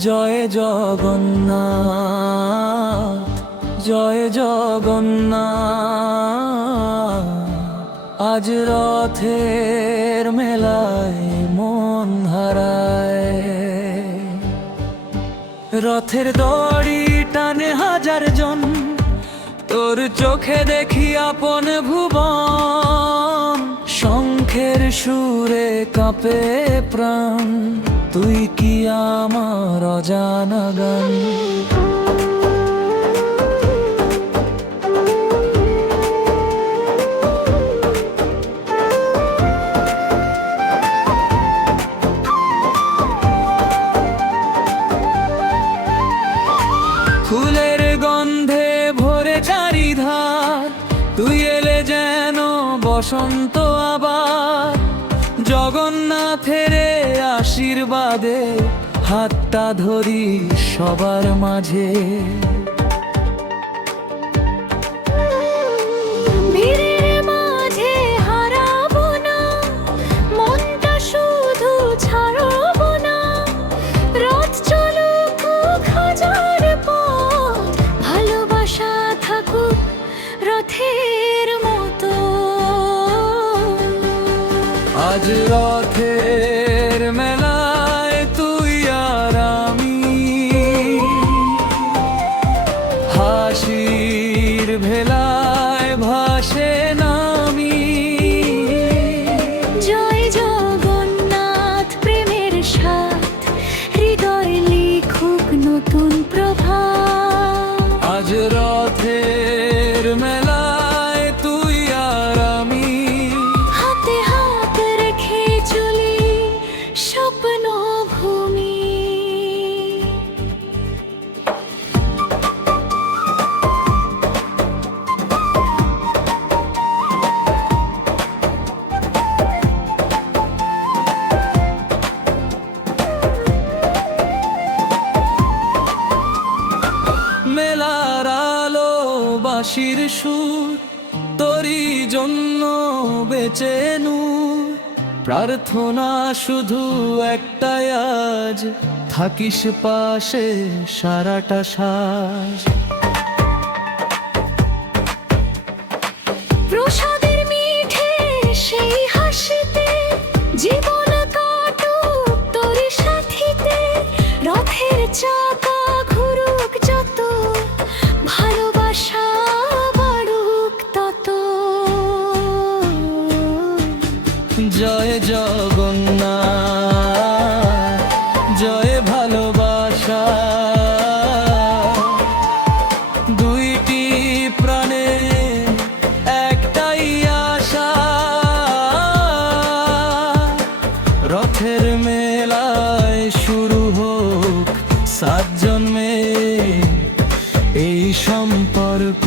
জয় জগন্নাথ, জয় জগন্নাথ। আজ রথের মেলায় মন হারায়, রথের দড়ি টানে হাজার জন, তোর চোখে দেখি আপন ভুবন। শঙ্খের সুরে কাঁপে প্রাণ, তুই কি আমার অজানা গান। ফুলের গন্ধে ভরে চারিধার, তুই এলে যেন বসন্ত আবার। জগন্নাথের আশীর্বাদে হাতটা ধরি সবার মাঝে। আজ রথের মেলায় তুই আর আমি, হাসির ভেলায় ভাসে নামি। জয় জগন্নাথ, প্রেমের সাথ হৃদয় লিখুক নতুন প্রভাত। আজ রথের মেলায় তুই আর আমি, হাতে হাত রেখে চলি স্বপ্ন ভূমি। মেলার আলো বাঁশির সুর, তোরই জন্য বেঁচে নূর। প্রার্থনা শুধু একটাই, আজ থাকিস পাশে সারাটা সাজ। প্রসাদের মিঠে সেই হাসিতে জীবন কাটুক তোর সাথীতে। রথের চাকা ঘুরুক যত, ভালোবাসা বাড়ুক তত। জয় জগন্নাথ, জয় ভালোবাসা। দুইটি প্রাণে একটাই আশা, রথের মেলায় শুরু হোক 7 জন্মে এই সম্পর্ক।